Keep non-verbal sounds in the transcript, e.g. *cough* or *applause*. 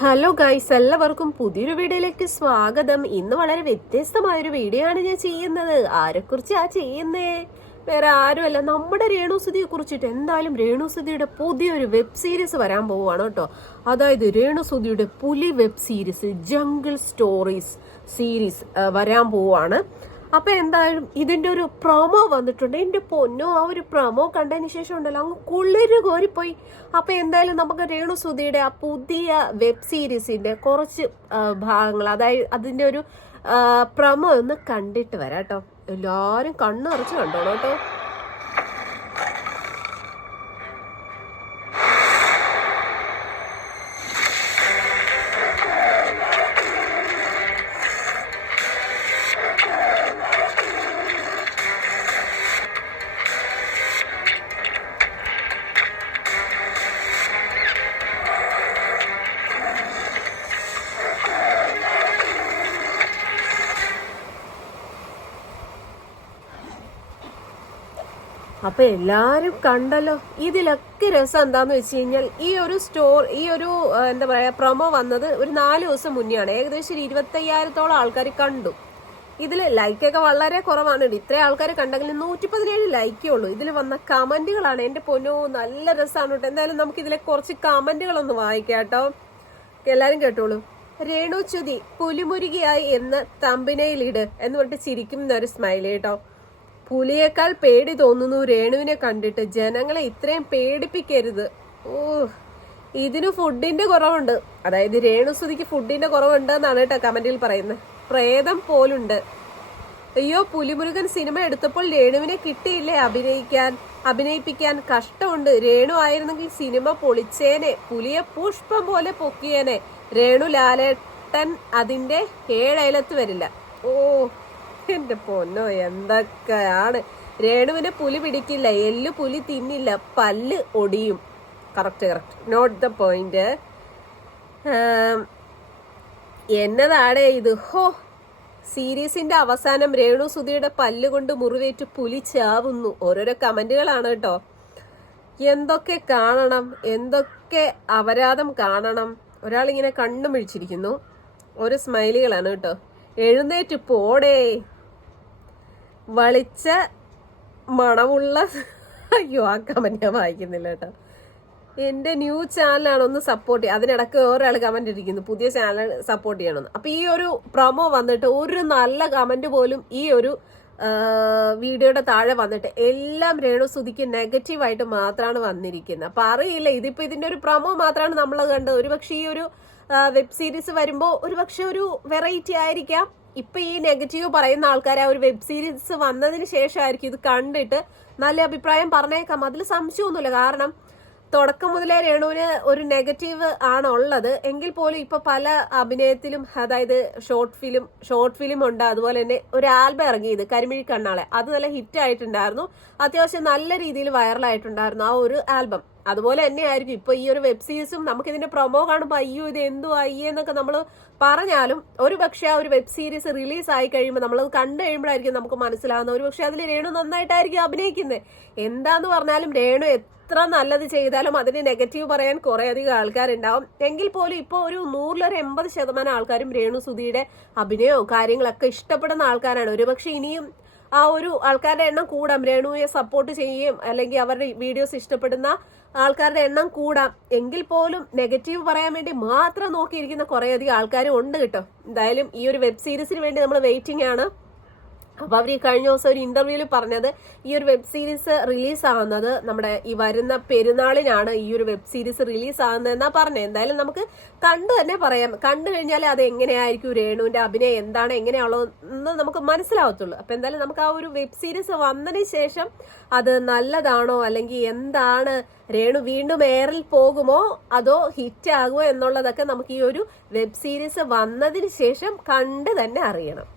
Hello guys എല്ലാവർക്കും പുതിയൊരു വീഡിയോയിലേക്ക് സ്വാഗതം. ഇന്ന് വളരെ വ്യത്യസ്തമായ ഒരു വീഡിയോ ആണ് ഞാൻ ചെയ്യുന്നത്. ആരെക്കുറിച്ചാ ചെയ്യുന്നേ? വേറെ ആരുമല്ല. നമ്മുടെ രേണുസുതിയെ കുറിച്ചിട്ട് എന്തായാലും രേണുസുതിയുടെ പുതിയൊരു വെബ് സീരീസ് വരാൻ പോവുകയാണ് കേട്ടോ. അതായത് രേണുസുതിയുടെ പുലി web series jungle stories series വരാൻ പോവുകയാണ്. അപ്പൊ എന്തായാലും ഇതിന്റെ ഒരു പ്രൊമോ വന്നിട്ടുണ്ട്. എന്റെ പൊന്നോ ആ ഒരു പ്രൊമോ കണ്ടതിന് ശേഷം ഉണ്ടല്ലോ അങ്ങ് കുളിര് കോരിപ്പോയി. അപ്പൊ എന്തായാലും നമുക്ക് രേണു സുധിയുടെ ആ പുതിയ വെബ് സീരീസിന്റെ കുറച്ച് ഭാഗങ്ങൾ അതായത് അതിന്റെ ഒരു പ്രൊമോ ഒന്ന് കണ്ടിട്ട് വരാം കേട്ടോ. എല്ലാരും കണ്ണുറച്ച് കണ്ടോളൂ കേട്ടോ. അപ്പൊ എല്ലാരും കണ്ടല്ലോ. ഇതിലൊക്കെ രസം എന്താന്ന് വെച്ച് കഴിഞ്ഞാൽ ഈ ഒരു സ്റ്റോർ ഈ ഒരു എന്താ പറയാ പ്രൊമോ വന്നത് ഒരു നാല് ദിവസം മുന്നെയാണ്. ഏകദേശം ഒരു ഇരുപത്തയ്യായിരത്തോളം ആൾക്കാർ കണ്ടു. ഇതിൽ ലൈക്കൊക്കെ വളരെ കുറവാണ്. ഇത്രയും ആൾക്കാർ കണ്ടെങ്കിൽ നൂറ്റി പതിനേഴ് ലൈക്കേ ഉള്ളൂ. ഇതിൽ വന്ന കമന്റുകളാണ്. എന്റെ പൊന്നോ നല്ല രസമാണ് കേട്ടോ. എന്തായാലും നമുക്ക് ഇതിലെ കുറച്ച് കമന്റുകളൊന്ന് വായിക്കാം കേട്ടോ. എല്ലാരും കേട്ടോളൂ. രേണു ചുതി പുലിമുരുകിയായി എന്ന് തമ്പിനയിലിട് എന്ന് പറഞ്ഞിട്ട് ചിരിക്കുന്ന ഒരു സ്മൈലി കേട്ടോ. പുലിയേക്കാൾ പേടി തോന്നുന്നു രേണുവിനെ കണ്ടിട്ട്. ജനങ്ങളെ ഇത്രയും പേടിപ്പിക്കരുത്. ഓ ഇതിന് ഫുഡിന്റെ കുറവുണ്ട്. അതായത് രേണുസുതിക്ക് ഫുഡിന്റെ കുറവുണ്ട് എന്നാണ് കേട്ടോ കമന്റിൽ പറയുന്നത്. പ്രേതം പോലുണ്ട്. അയ്യോ പുലിമുരുകൻ സിനിമ എടുത്തപ്പോൾ രേണുവിനെ കിട്ടിയില്ലേ അഭിനയിക്കാൻ അഭിനയിപ്പിക്കാൻ? കഷ്ടമുണ്ട്. രേണു ആയിരുന്നെങ്കിൽ സിനിമ പൊളിച്ചേനെ. പുലിയെ പുഷ്പം പോലെ പൊക്കിയേനെ. രേണു ലാലേട്ടൻ അതിന്റെ ഏഴയലത്ത് വരില്ല. ഓ എന്റെ പൊന്നോ എന്തൊക്കെയാണ്? രേണുവിനെ പുലി പിടിക്കില്ല എല്ലു പുലി തിന്നില്ല പല്ല് ഒടിയും. Correct correct not the point എന്നതാടേ ഇത്? ഹോ സീരീസിന്റെ അവസാനം രേണു സുധിയുടെ പല്ലുകൊണ്ട് മുറിവേറ്റ് പുലി ചാവുന്നു. ഓരോരോ കമന്റുകളാണ് കേട്ടോ. എന്തൊക്കെ കാണണം എന്തൊക്കെ അപരാധം കാണണം. ഒരാളിങ്ങനെ കണ്ണും മിഴിച്ചിരിക്കുന്നു ഓരോ സ്മൈലുകളാണ് കേട്ടോ. എഴുന്നേറ്റ് പോടേ. വളിച്ച മണമുള്ള *laughs* അയ്യോ ആ കമന്റ് ഞാൻ വായിക്കുന്നില്ല കേട്ടോ. എന്റെ ന്യൂ ചാനലാണ് ഒന്ന് സപ്പോർട്ട് ചെയ്യുക അതിനിടക്ക് ഒരാൾ കമന്റ് ഇരിക്കുന്നു പുതിയ ചാനൽ സപ്പോർട്ട് ചെയ്യണമെന്ന്. അപ്പൊ ഈ ഒരു പ്രൊമോ വന്നിട്ട് ഒരു നല്ല കമന്റ് പോലും ഈ ഒരു വീഡിയോയുടെ താഴെ വന്നിട്ട് എല്ലാം രേണു സുതിക്ക് നെഗറ്റീവായിട്ട് മാത്രമാണ് വന്നിരിക്കുന്നത്. അപ്പൊ അറിയില്ല ഇതിപ്പോ ഇതിന്റെ ഒരു പ്രൊമോ മാത്രമാണ് നമ്മൾ കണ്ടത്. ഒരുപക്ഷെ ഈ ഒരു വെബ് സീരീസ് വരുമ്പോൾ ഒരുപക്ഷെ ഒരു വെറൈറ്റി ആയിരിക്കാം. ഇപ്പൊ ഈ നെഗറ്റീവ് പറയുന്ന ആൾക്കാർ ആ ഒരു വെബ് സീരീസ് വന്നതിന് ശേഷമായിരിക്കും ഇത് കണ്ടിട്ട് നല്ല അഭിപ്രായം പറഞ്ഞേക്കാം. അതിൽ സംശയമൊന്നുമില്ല. കാരണം തുടക്കം മുതലേ രേണുവിന് ഒരു നെഗറ്റീവ് ആണ് ഉള്ളത്. എങ്കിൽ പോലും ഇപ്പൊ പല അഭിനയത്തിലും അതായത് ഷോർട്ട് ഫിലിം ഷോർട്ട് ഫിലിം ഉണ്ട്. അതുപോലെ തന്നെ ഒരു ആൽബം ഇറങ്ങിയത് കരിമിഴി കണ്ണാളെ. അത് നല്ല ഹിറ്റ് ആയിട്ടുണ്ടായിരുന്നു. അത്യാവശ്യം നല്ല രീതിയിൽ വൈറലായിട്ടുണ്ടായിരുന്നു ആ ഒരു ആൽബം അതുപോലെ തന്നെയായിരിക്കും. ഇപ്പൊ ഈ ഒരു വെബ് സീരീസും നമുക്ക് ഇതിന്റെ പ്രൊമോ കാണുമ്പോൾ അയ്യോ ഇത് എന്തോ അയ്യേ എന്നൊക്കെ നമ്മൾ പറഞ്ഞാലും ഒരു പക്ഷേ ആ ഒരു വെബ് സീരീസ് റിലീസ് ആയി കഴിയുമ്പോൾ നമ്മൾ കണ്ടു കഴിയുമ്പോഴായിരിക്കും നമുക്ക് മനസ്സിലാവുന്നത്. ഒരു പക്ഷേ അതിൽ രേണു നന്നായിട്ടായിരിക്കും അഭിനയിക്കുന്നത് എന്താന്ന് പറഞ്ഞാലും രേണു എത്ര നല്ലത് ചെയ്താലും അതിന് നെഗറ്റീവ് പറയാൻ കുറെ അധികം ആൾക്കാരുണ്ടാവും. എങ്കിൽ പോലും ഇപ്പോൾ ഒരു നൂറിലൊരു എൺപത് ശതമാനം ആൾക്കാരും രേണു സുധിയുടെ അഭിനയവും കാര്യങ്ങളൊക്കെ ഇഷ്ടപ്പെടുന്ന ആൾക്കാരാണ്. ഒരുപക്ഷെ ഇനിയും ആ ഒരു ആൾക്കാരുടെ എണ്ണം കൂടാം. രേണുവിനെ സപ്പോർട്ട് ചെയ്യുകയും അല്ലെങ്കിൽ അവരുടെ വീഡിയോസ് ഇഷ്ടപ്പെടുന്ന ആൾക്കാരുടെ എണ്ണം കൂടാം. എങ്കിൽ പോലും നെഗറ്റീവ് പറയാൻ വേണ്ടി മാത്രം നോക്കിയിരിക്കുന്ന കുറേയധികം ആൾക്കാരും ഉണ്ട് കേട്ടോ. എന്തായാലും ഈ ഒരു വെബ് സീരീസിന് വേണ്ടി നമ്മൾ വെയിറ്റിംഗ് ആണ്. അപ്പൊ അവർ ഈ കഴിഞ്ഞ ദിവസം ഒരു ഇന്റർവ്യൂവിൽ പറഞ്ഞത് ഈ ഒരു വെബ് സീരീസ് റിലീസ് ആവുന്നത് നമ്മുടെ ഈ വരുന്ന പെരുന്നാളിനാണ് ഈ ഒരു വെബ് സീരീസ് റിലീസ് ആവുന്നത് എന്നാ പറഞ്ഞത് എന്തായാലും നമുക്ക് കണ്ടു തന്നെ പറയാം. കണ്ടു കഴിഞ്ഞാൽ അത് എങ്ങനെയായിരിക്കും? രേണുവിന്റെ അഭിനയം എന്താണ്? എങ്ങനെയാണോ എന്ന് നമുക്ക് മനസ്സിലാവത്തുള്ളൂ. അപ്പൊ എന്തായാലും നമുക്ക് ആ ഒരു വെബ് സീരീസ് വന്നതിന് ശേഷം അത് നല്ലതാണോ? അല്ലെങ്കിൽ എന്താണ് രേണു വീണ്ടും എയറിൽ പോകുമോ? അതോ ഹിറ്റ് ആകുമോ എന്നുള്ളതൊക്കെ നമുക്ക് ഈ ഒരു വെബ് സീരീസ് വന്നതിന് ശേഷം കണ്ട് തന്നെ അറിയണം.